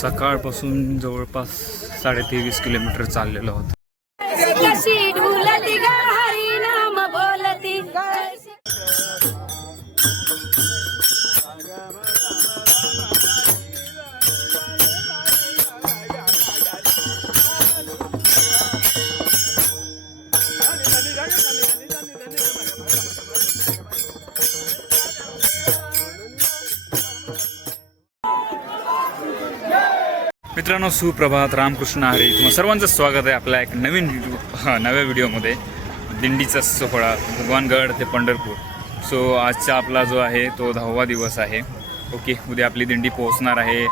सकाळपासून जवळपास 23.5 किलोमीटर चाललेलो आहोत. मित्रांनो, सुप्रभात, रामकृष्ण हरी. तुम्हा सर्वांचं स्वागत आहे आपल्या एक नव्या व्हिडिओमध्ये. दिंडीचा सोहळा भगवानगड ते पंढरपूर. सो आजचा आपला जो आहे तो 10वा दिवस आहे. ओके, उद्या आपली दिंडी पोहोचणार आहे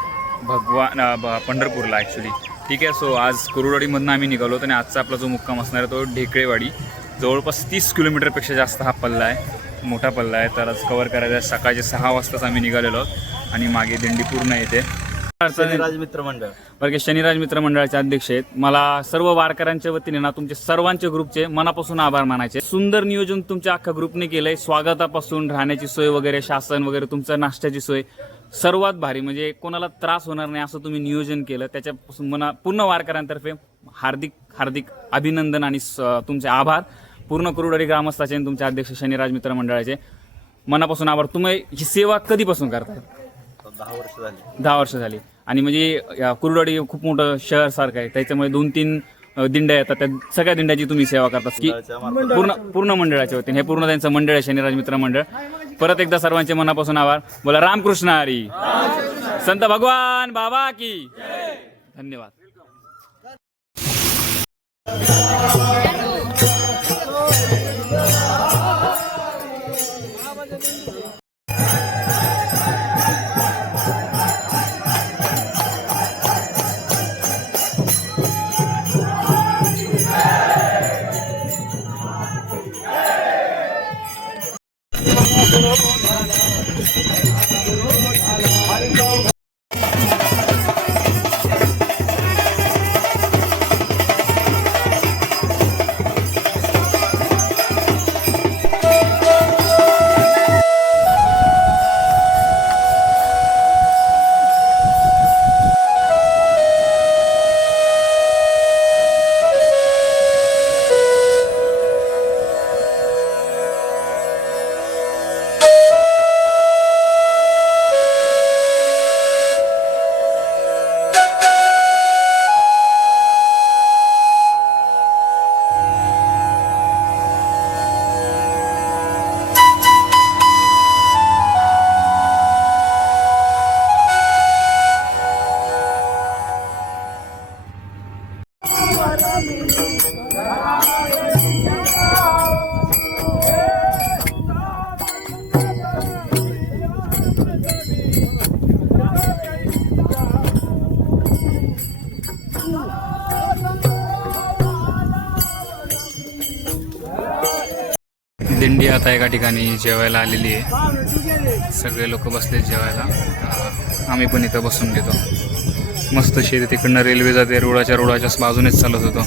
पंढरपूरला ॲक्च्युली. ठीक आहे. सो आज कुरुडवाडीमधून आम्ही निघालो आणि आजचा आपला जो मुक्काम असणार आहे तो ढेकळेवाडी. जवळपास 30 किलोमीटरपेक्षा जास्त हा पल्ला आहे, मोठा पल्ला आहे. तर आज कवर करायचा आहे. सकाळचे 6 वाजताच आम्ही निघालेलो आहोत आणि मागे दिंडी पूर्ण येते. शनिराज मित्र मंडळ बरं, शनिराज मित्र मंडळाचे अध्यक्ष आहेत. मला सर्व वारकऱ्यांच्या वतीने ना तुमचे सर्वांच्या ग्रुपचे मनापासून आभार मानायचे. सुंदर नियोजन तुमच्या अख्खा ग्रुपने केलंय. स्वागतापासून राहण्याची सोय वगैरे, शासन वगैरे, तुमचं नाश्त्याची सोय सर्वात भारी. म्हणजे कोणाला त्रास होणार नाही असं तुम्ही नियोजन केलं. त्याच्यापासून पूर्ण वारकऱ्यांतर्फे हार्दिक हार्दिक अभिनंदन आणि तुमचे आभार. पूर्ण कुरुडवाडी ग्रामस्थाचे आणि तुमचे अध्यक्ष शनिराज मित्र मंडळाचे मनापासून आभार. तुम्ही ही सेवा कधीपासून करताय? 10 वर्ष झाली. आणि म्हणजे कुरुडवाडी खूप मोठं शहर सारखं आहे, त्याच्यामुळे 2-3 दिंड्या येतात. त्या सगळ्या दिंड्याची तुम्ही सेवा करता की पूर्ण मंडळाच्या वतीने. हे पूर्ण त्यांचं मंडळ आहे, शनिराज मित्र मंडळ. परत एकदा सर्वांचे मनापासून आभार. बोला रामकृष्ण हरी. संत भगवान बाबा की धन्यवाद. दिंडी आता एका ठिकाणी जेवायला आलेली आहे. सगळे लोक बसलेत जेवायला. आम्ही पण इथं बसून घेतो. मस्त शेती, तिकडनं रेल्वे जाते. रोडाच्या बाजूनेच चालत होतो.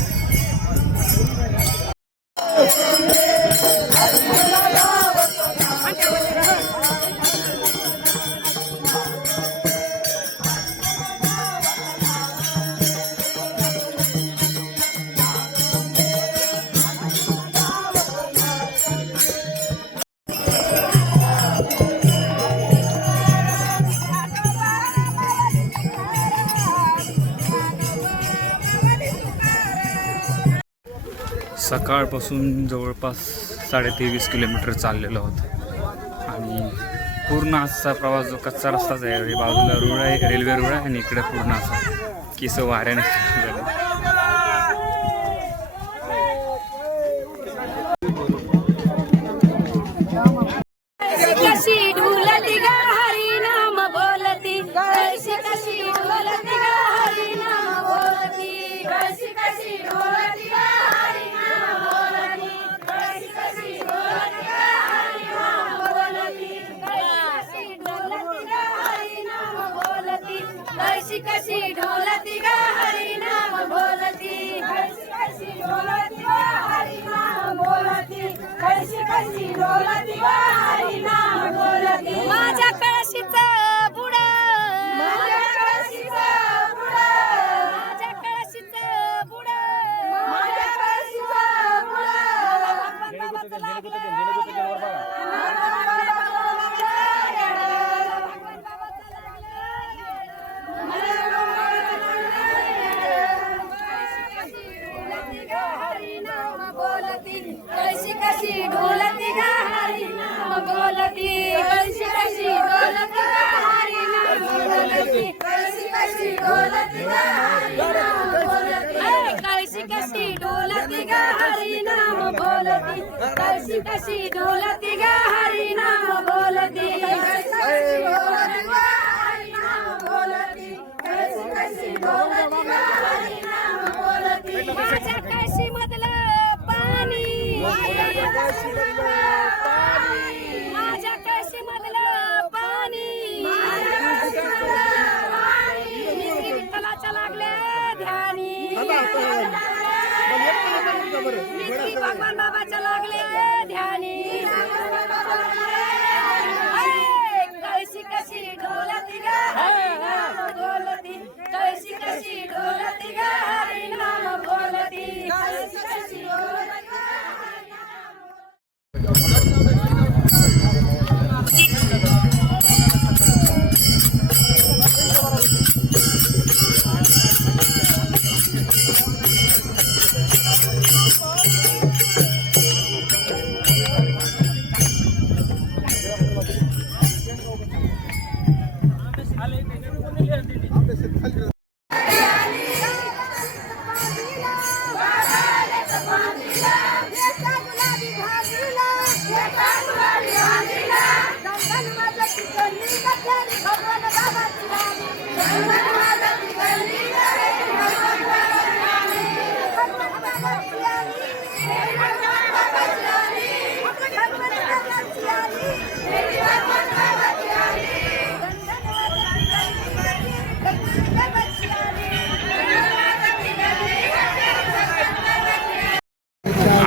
सकाळपासून जवळपास 23.5 किलोमीटर चाललेलो आहोत आणि पूर्ण आजचा प्रवास जो कच्चा रस्ताच आहे. बाजूला रुळ आहे, रेल्वे रुळ आहे आणि इकडे पूर्ण असं केस वाऱ्याने झालं. कशी ढोलती गा हरी नाम बोलती, कशी ढोलती गा हरी नाम बोलती, कशी ढोलती गा हरी नाम बोलती. माझ्या कळशीचा बुडा, माझ्या कळशीचा कशी कशी ढोलती ग हरी नाम बोलती कशी कशी ढोलती ग हरी नाम बोलती कशी कशी ढोलती ग हरी नाम बोलती कशी कशी ढोलती ग हरी नाम बोलती कशी कशी ढोलती ग हरी नाम बोलती कशी कशी ढोलती ग हरी नाम बोलती कशी कशी ढोलती ग हरी नाम बोलती माझ्या काशी मधलं पाणी माझ्या काशी मधलं पाणी मी विठ्ठलाच्या लागले ध्यानी मी भगवान बाबाच्या लागले ध्यानी कशी कशी ढोलती ग हरी नाम बोलती कशी कशी ढोलती ग हरी नाम बोलती कशी कशी ढोलती ग हरी नाम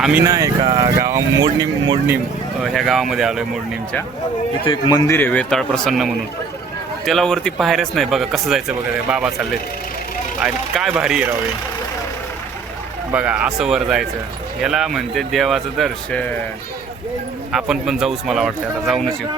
आम्ही ना एका मोडणीम ह्या गावामध्ये आलो आहे. मोडणीमच्या इथं एक मंदिर आहे वेताळ प्रसन्न म्हणून. त्याला वरती पाहायच नाही बघा कसं जायचं बघा. बाबा चाललेत आणि काय भारी आहे रावे बघा. असं वर जायचं याला म्हणते देवाचं दर्शन. आपण पण जाऊच मला वाटतं. आता जाऊनच येऊ.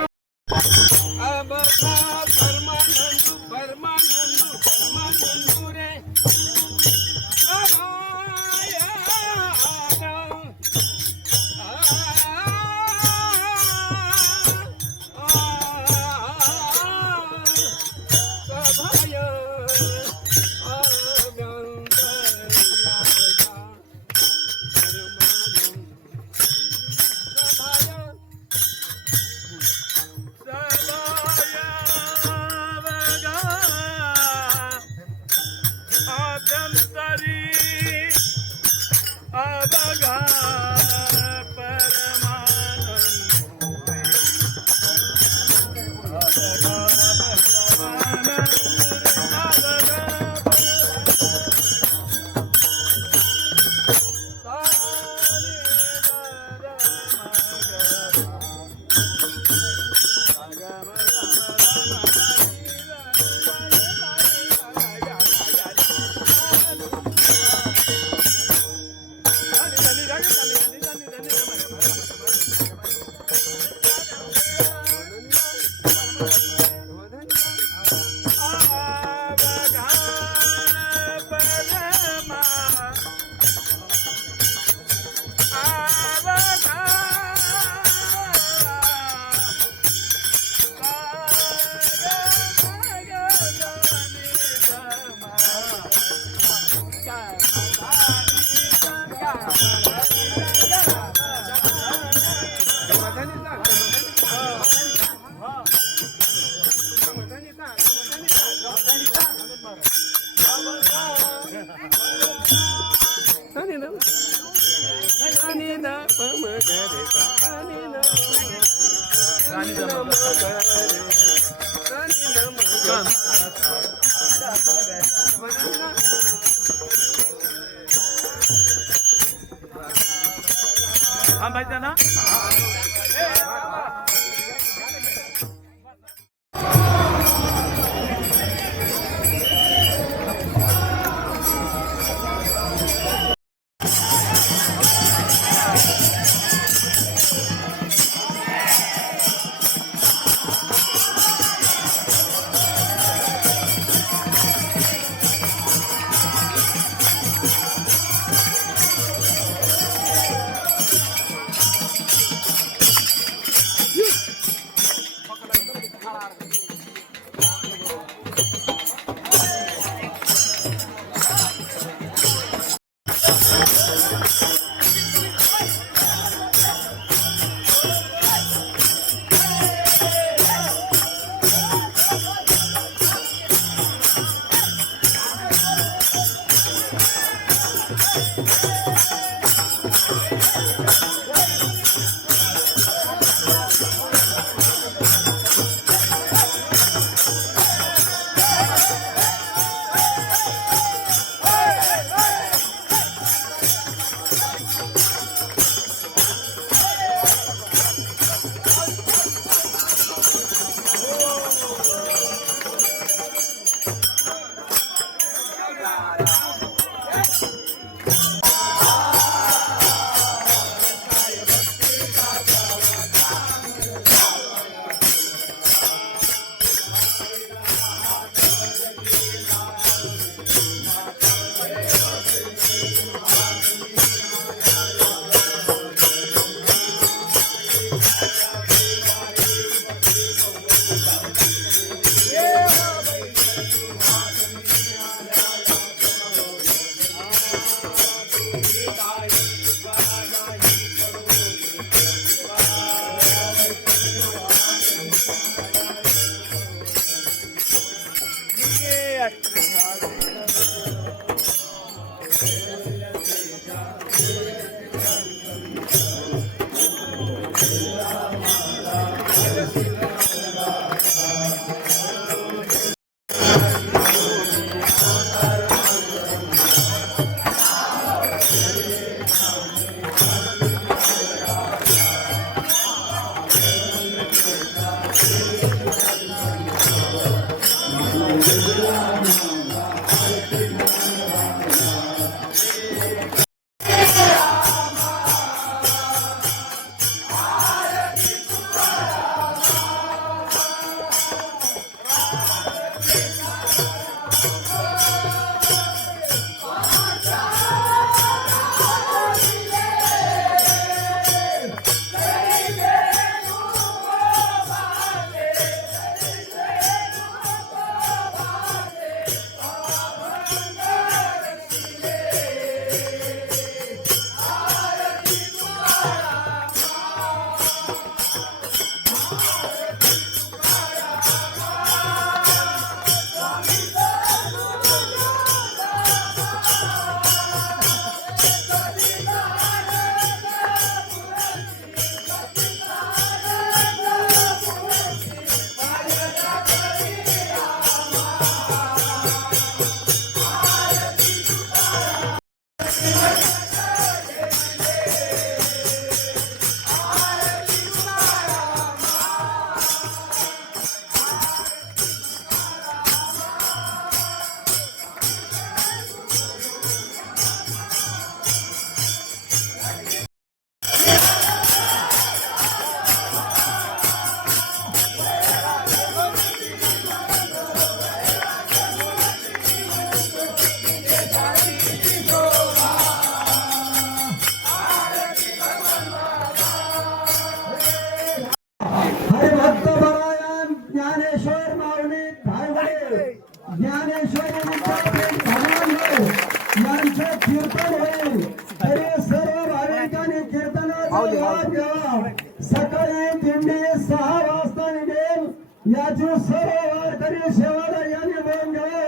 सकाळी दिंडी 6 वाजता निघेल याची सर्व वारकरी सेवाला यांनी नोंद घ्यावी.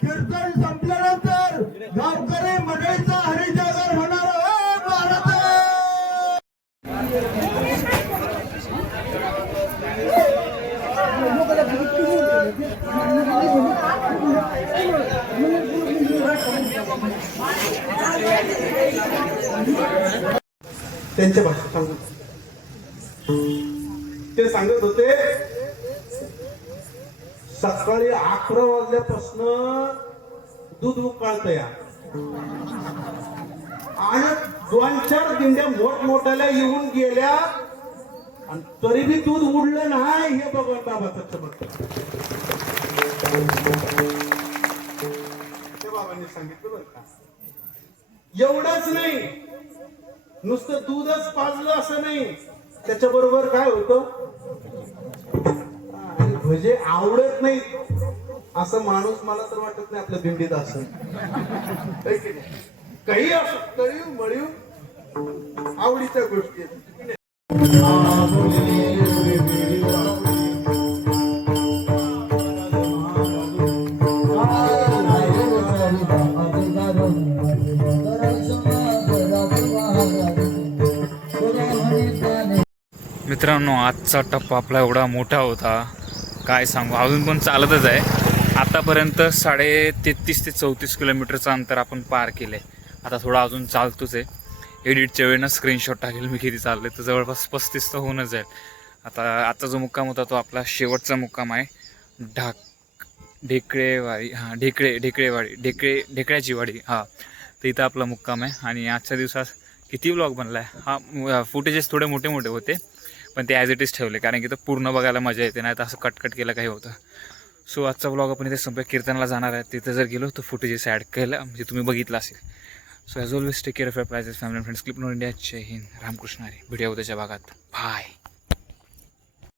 कीर्तन संपल्यानंतर गावकरी मंडळीचा हरिजागर होणार. त्यांच्या भाषेत सांगू ते सांगत होते सकाळी 11 वाजल्यापासून दूध उकळत या आणि 2-4 दिंड्या मोठमोठ्याला येऊन गेल्या आणि तरी बी दूध उडलं नाही. हे भगवान बाबाचं चमत्कार ते बाबांनी सांगितलं बरं का. एवढंच नाही, नुसतं दूधच पाजलं असं नाही, त्याच्याबरोबर काय होतं, भजे आवडत नाही असं माणूस मला तर वाटत नाही आपल्या दिंडीत असं काही असं कळीव मळीव आवडीच्या गोष्टी आहेत. मित्रांनो, आजचा टप्पा आपला एवढा मोठा होता, काय सांगू, अजून पण चालतच आहे. आतापर्यंत 33 ते 34 किलोमीटरचं अंतर आपण पार केलं आहे. आता थोडा अजून चालतोच आहे. एडिटच्या वेळेनं स्क्रीनशॉट टाकेल मी किती चाललं आहे, तर जवळपास 35 तर होऊनच जाईल. आजचा जो मुक्काम होता तो आपला शेवटचा मुक्काम आहे. ढेकळेवाडी, हां ढेकळ्याची वाडी, हां, तर इथं आपला मुक्काम आहे. आणि आजच्या दिवसात किती व्लॉग बनला आहे. हा फुटेजेस थोडे मोठे मोठे होते, पण ते ॲज इट इज ठेवले, कारण की तर पूर्ण बघायला मजा येते, नाही तर असं कटकट केलं काही होतं. सो आजचा व्लॉग आपण इथे संपे कीर्तनाला जाणार आहे. तिथं जर गेलो तर फुटेजेस ॲड केलं, म्हणजे तुम्ही बघितलं असेल. So as always take care of your prizes family friends. Clip no India. जय हिंद. रामकृष्ण हरी. भेटूया उद्याच्या भागात. बाय.